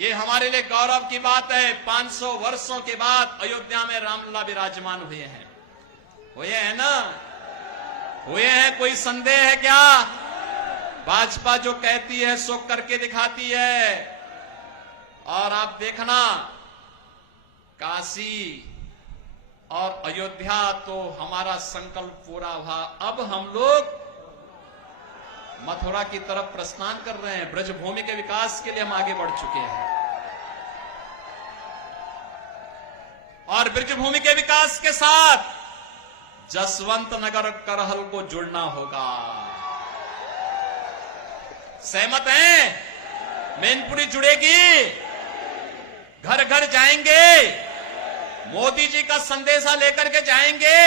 ये हमारे लिए गौरव की बात है। 500 वर्षों के बाद अयोध्या में रामलला विराजमान हुए हैं। हुए हैं ना? हुए हैं? कोई संदेह है क्या? भाजपा जो कहती है सो करके दिखाती है। और आप देखना, काशी और अयोध्या तो हमारा संकल्प पूरा हुआ। अब हम लोग मथुरा की तरफ प्रस्थान कर रहे हैं। ब्रजभूमि के विकास के लिए हम आगे बढ़ चुके हैं और ब्रजभूमि के विकास के साथ जसवंत नगर करहल को जुड़ना होगा। सहमत हैं? मैनपुरी जुड़ेगी, घर घर जाएंगे, मोदी जी का संदेशा लेकर के जाएंगे।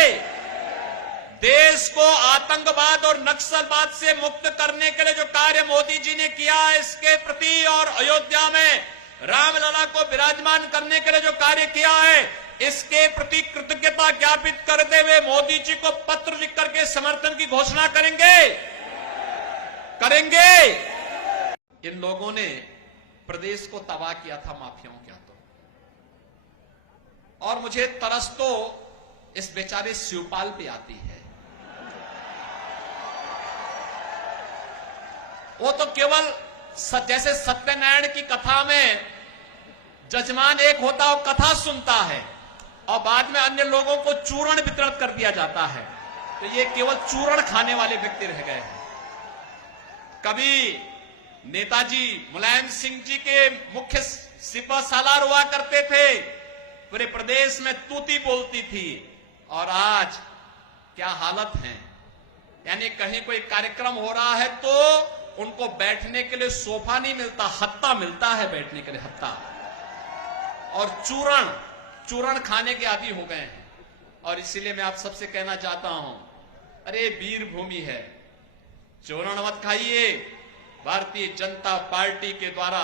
देश को आतंकवाद और नक्सलवाद से मुक्त करने के लिए जो कार्य मोदी जी ने किया है इसके प्रति, और अयोध्या में रामलला को विराजमान करने के लिए जो कार्य किया है इसके प्रति कृतज्ञता ज्ञापित करते हुए मोदी जी को पत्र लिख करके समर्थन की घोषणा करेंगे। इन लोगों ने प्रदेश को तबाह किया था माफियाओं के हाथों, और मुझे तरस तो इस बेचारे शिवपाल पे आती है। वो तो केवल जैसे सत्यनारायण की कथा में जजमान एक होता है, वो कथा सुनता है और बाद में अन्य लोगों को चूर्ण वितरण कर दिया जाता है। तो ये केवल चूर्ण खाने वाले व्यक्ति रह गए हैं। कभी नेताजी मुलायम सिंह जी के मुख्य सिपह सालार हुआ करते थे, पूरे प्रदेश में तूती बोलती थी, और आज क्या हालत है। यानी कहीं कोई कार्यक्रम हो रहा है तो उनको बैठने के लिए सोफा नहीं मिलता, हत्ता मिलता है बैठने के लिए, हत्ता। और चूरण खाने के आदी हो गए हैं। और इसीलिए मैं आप सबसे कहना चाहता हूं, अरे वीर भूमि है, चूरण मत खाइए। भारतीय जनता पार्टी के द्वारा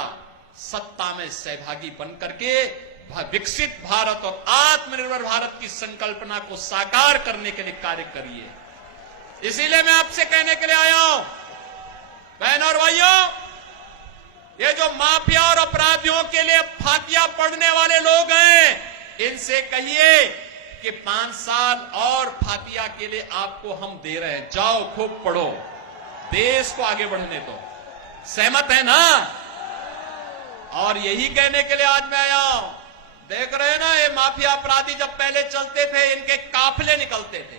सत्ता में सहभागी बनकर के विकसित भारत और आत्मनिर्भर भारत की संकल्पना को साकार करने के लिए कार्य करिए। इसीलिए मैं आपसे कहने के लिए आया हूं, बहनों और भाइयों, ये जो माफिया और अपराधियों के लिए फातिया पढ़ने वाले लोग हैं, इनसे कहिए कि 5 साल और फातिया के लिए आपको हम दे रहे हैं। जाओ खूब पढ़ो, देश को आगे बढ़ने दो। सहमत है ना? और यही कहने के लिए आज मैं आया हूं। देख रहे हैं ना, ये माफिया अपराधी जब पहले चलते थे इनके काफिले निकलते थे,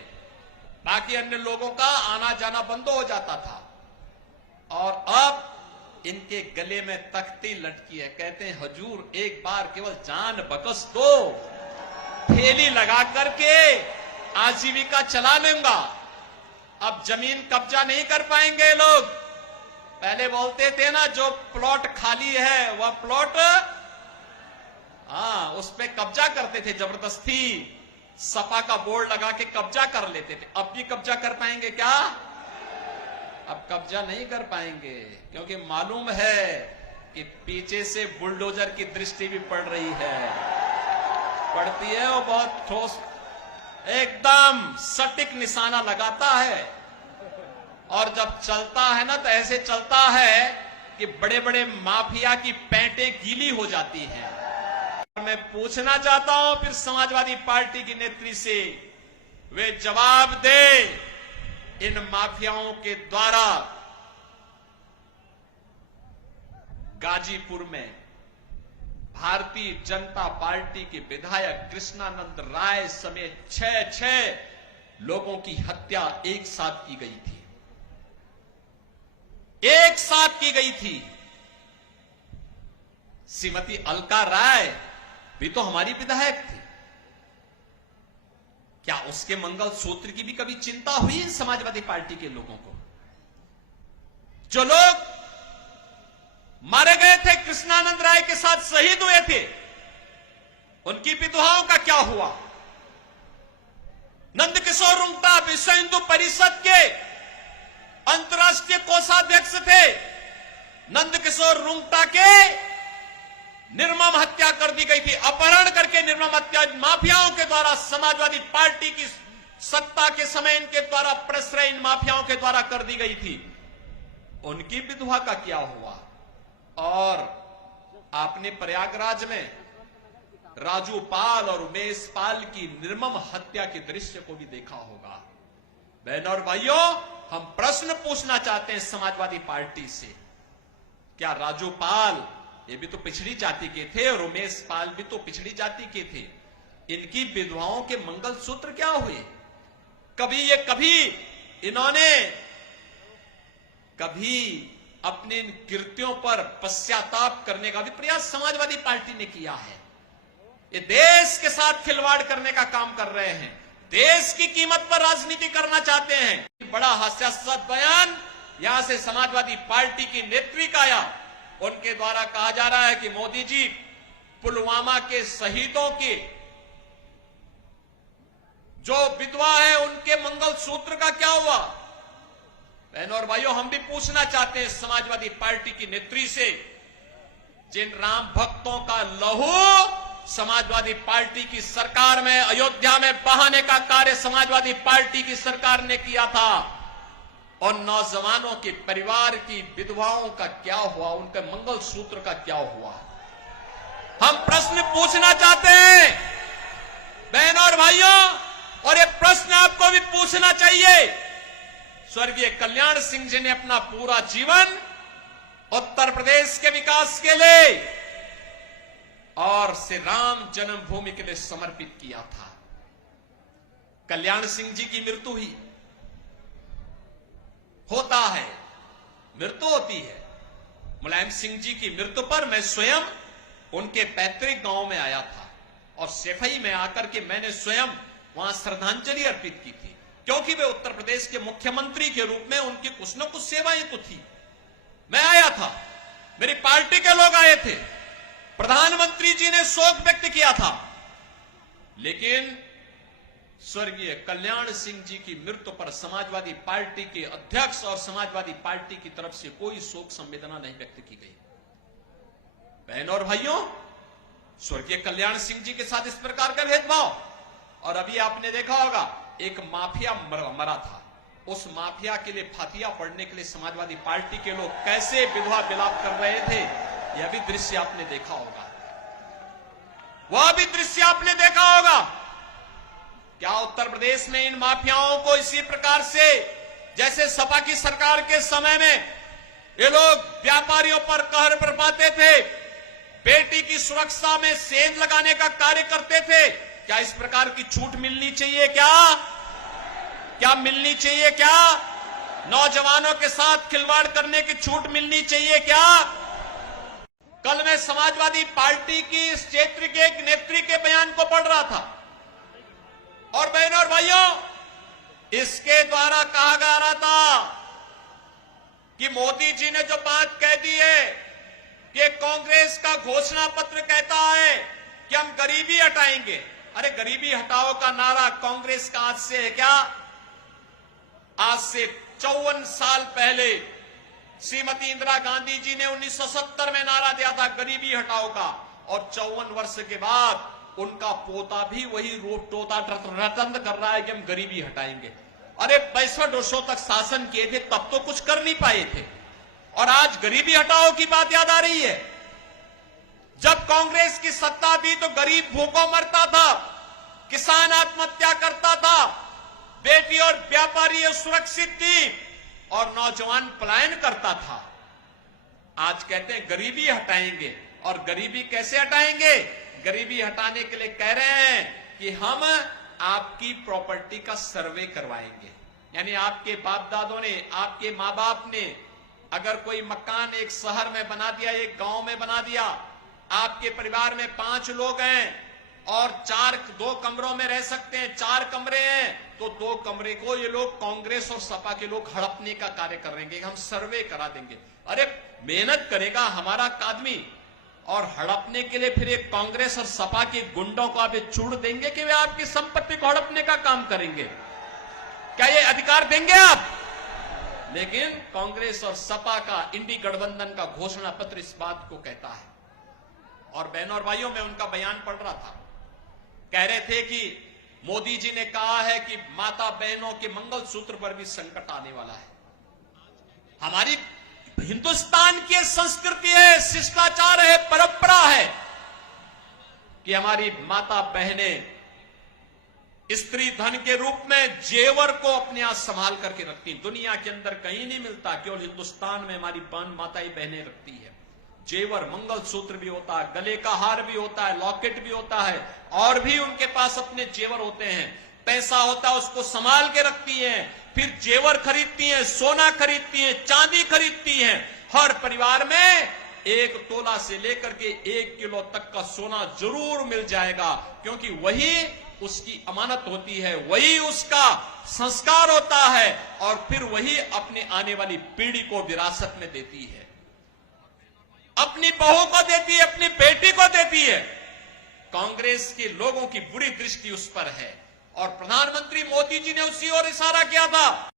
बाकी अन्य लोगों का आना जाना बंद हो जाता था। और अब इनके गले में तख्ती लटकी है। कहते हैं हुजूर एक बार केवल जान बख्श दो, थैली लगा करके आजीविका चला लूंगा। अब जमीन कब्जा नहीं कर पाएंगे लोग। पहले बोलते थे ना, जो प्लॉट खाली है वह प्लॉट, उस पे कब्जा करते थे जबरदस्ती, सपा का बोर्ड लगा के कब्जा कर लेते थे। अब भी कब्जा कर पाएंगे क्या? अब कब्जा नहीं कर पाएंगे, क्योंकि मालूम है कि पीछे से बुलडोजर की दृष्टि भी पड़ रही है। पड़ती है, वो बहुत ठोस, एकदम सटीक निशाना लगाता है। और जब चलता है ना तो ऐसे चलता है कि बड़े बड़े माफिया की पैंटें गीली हो जाती हैं। मैं पूछना चाहता हूं फिर समाजवादी पार्टी की नेत्री से, वे जवाब दे इन माफियाओं के द्वारा गाजीपुर में भारतीय जनता पार्टी के विधायक कृष्णानंद राय समेत 6 लोगों की हत्या एक साथ की गई थी। एक साथ की गई थी। श्रीमती अलका राय भी तो हमारी विधायक थी। क्या उसके मंगलसूत्र की भी कभी चिंता हुई समाजवादी पार्टी के लोगों को? जो लोग मारे गए थे, कृष्णानंद राय के साथ शहीद हुए थे, उनकी विधवाओं का क्या हुआ? नंदकिशोर रुंगटा विश्व हिंदू परिषद के अंतर्राष्ट्रीय कोषाध्यक्ष थे। नंदकिशोर रुंगटा के निर्मम हत्या कर दी गई थी, अपहरण करके निर्मम हत्या माफियाओं के द्वारा, समाजवादी पार्टी की सत्ता के समय इनके द्वारा प्रश्रय इन माफियाओं के द्वारा कर दी गई थी। उनकी विधवा का क्या हुआ? और आपने प्रयागराज में राजू पाल और उमेश पाल की निर्मम हत्या के दृश्य को भी देखा होगा। बहनों और भाइयों, हम प्रश्न पूछना चाहते हैं समाजवादी पार्टी से, क्या राजू पाल ये भी तो पिछड़ी जाति के थे और उमेश पाल भी तो पिछड़ी जाति के थे, इनकी विधवाओं के मंगलसूत्र क्या हुए? कभी इन्होंने कभी अपने इन कृत्यों पर पश्चाताप करने का भी प्रयास समाजवादी पार्टी ने किया है? ये देश के साथ खिलवाड़ करने का काम कर रहे हैं, देश की कीमत पर राजनीति करना चाहते हैं। बड़ा हास्यास्पद बयान यहां से समाजवादी पार्टी की नेत्री का आया। उनके द्वारा कहा जा रहा है कि मोदी जी, पुलवामा के शहीदों के जो विधवा है उनके मंगलसूत्र का क्या हुआ? बहनों और भाइयों, हम भी पूछना चाहते हैं समाजवादी पार्टी की नेत्री से, जिन राम भक्तों का लहू समाजवादी पार्टी की सरकार में अयोध्या में बहाने का कार्य समाजवादी पार्टी की सरकार ने किया था, और नौजवानों के परिवार की विधवाओं का क्या हुआ, उनके मंगलसूत्र का क्या हुआ? हम प्रश्न पूछना चाहते हैं बहनों और भाइयों, और ये प्रश्न आपको भी पूछना चाहिए। स्वर्गीय कल्याण सिंह जी ने अपना पूरा जीवन उत्तर प्रदेश के विकास के लिए और श्री राम जन्मभूमि के लिए समर्पित किया था। कल्याण सिंह जी की मृत्यु हुई, होता है, मृत्यु होती है। मुलायम सिंह जी की मृत्यु पर मैं स्वयं उनके पैतृक गांव में आया था और सेफई में आकर के मैंने स्वयं वहां श्रद्धांजलि अर्पित की थी, क्योंकि वे उत्तर प्रदेश के मुख्यमंत्री के रूप में उनकी कुछ न कुछ सेवाएं तो थी। मैं आया था, मेरी पार्टी के लोग आए थे, प्रधानमंत्री जी ने शोक व्यक्त किया था, लेकिन स्वर्गीय कल्याण सिंह जी की मृत्यु पर समाजवादी पार्टी के अध्यक्ष और समाजवादी पार्टी की तरफ से कोई शोक संवेदना नहीं व्यक्त की गई। बहनों और भाइयों, स्वर्गीय कल्याण सिंह जी के साथ इस प्रकार का भेदभाव, और अभी आपने देखा होगा एक माफिया मरा था, उस माफिया के लिए फातिया पड़ने के लिए समाजवादी पार्टी के लोग कैसे विधवा विलाप कर रहे थे, यह भी दृश्य आपने देखा होगा, वह भी दृश्य आपने देखा होगा। क्या उत्तर प्रदेश में इन माफियाओं को इसी प्रकार से, जैसे सपा की सरकार के समय में ये लोग व्यापारियों पर कहर बरपाते थे, बेटी की सुरक्षा में सेंध लगाने का कार्य करते थे, क्या इस प्रकार की छूट मिलनी चाहिए? क्या मिलनी चाहिए? क्या नौजवानों के साथ खिलवाड़ करने की छूट मिलनी चाहिए? क्या? कल मैं समाजवादी पार्टी की इस क्षेत्र के एक नेत्री के बयान को पढ़ रहा था, और बहनों और भाइयों, इसके द्वारा कहा जा रहा था कि मोदी जी ने जो बात कह दी है कि कांग्रेस का घोषणा पत्र कहता है कि हम गरीबी हटाएंगे। अरे गरीबी हटाओ का नारा कांग्रेस का आज से है क्या? आज से 54 साल पहले श्रीमती इंदिरा गांधी जी ने 1970 में नारा दिया था गरीबी हटाओ का, और 54 वर्ष के बाद उनका पोता भी वही रूप टोता रटंत कर रहा है कि हम गरीबी हटाएंगे। अरे 62 वर्षों तक शासन किए थे, तब तो कुछ कर नहीं पाए थे, और आज गरीबी हटाओ की बात याद आ रही है। जब कांग्रेस की सत्ता थी तो गरीब भूखों मरता था, किसान आत्महत्या करता था, बेटी और व्यापारी सुरक्षित थी, और नौजवान पलायन करता था। आज कहते हैं गरीबी हटाएंगे, और गरीबी कैसे हटाएंगे? गरीबी हटाने के लिए कह रहे हैं कि हम आपकी प्रॉपर्टी का सर्वे करवाएंगे। यानी आपके बाप दादों ने, आपके मां बाप ने अगर कोई मकान एक शहर में बना दिया, एक गांव में बना दिया, आपके परिवार में 5 लोग हैं और 2 कमरों में रह सकते हैं, 4 कमरे हैं, तो 2 कमरे को ये लोग कांग्रेस और सपा के लोग हड़पने का कार्य करेंगे, हम सर्वे करा देंगे। अरे मेहनत करेगा हमारा आदमी, और हड़पने के लिए फिर एक कांग्रेस और सपा के गुंडों को आप छूट देंगे कि वे आपकी संपत्ति को हड़पने का काम करेंगे? क्या ये अधिकार देंगे आप? लेकिन कांग्रेस और सपा का इंडी गठबंधन का घोषणा पत्र इस बात को कहता है। और बहनों और भाइयों, मैं उनका बयान पढ़ रहा था, कह रहे थे कि मोदी जी ने कहा है कि माता बहनों के मंगलसूत्र पर भी संकट आने वाला है। हमारी हिंदुस्तान की संस्कृति है, शिष्टाचार है, परंपरा है कि हमारी माता बहनें स्त्री धन के रूप में जेवर को अपने आप संभाल करके रखती। दुनिया के अंदर कहीं नहीं मिलता, केवल हिंदुस्तान में हमारी माताएं बहनें रखती है। जेवर, मंगलसूत्र भी होता है, गले का हार भी होता है, लॉकेट भी होता है, और भी उनके पास अपने जेवर होते हैं। पैसा होता है, उसको संभाल के रखती हैं, फिर जेवर खरीदती हैं, सोना खरीदती हैं, चांदी खरीदती हैं। हर परिवार में 1 तोला से लेकर के 1 किलो तक का सोना जरूर मिल जाएगा, क्योंकि वही उसकी अमानत होती है, वही उसका संस्कार होता है, और फिर वही अपने आने वाली पीढ़ी को विरासत में देती है, अपनी बहू को देती है, अपनी बेटी को देती है। कांग्रेस के लोगों की बुरी दृष्टि उस पर है, और प्रधानमंत्री मोदी जी ने उसी ओर इशारा किया था।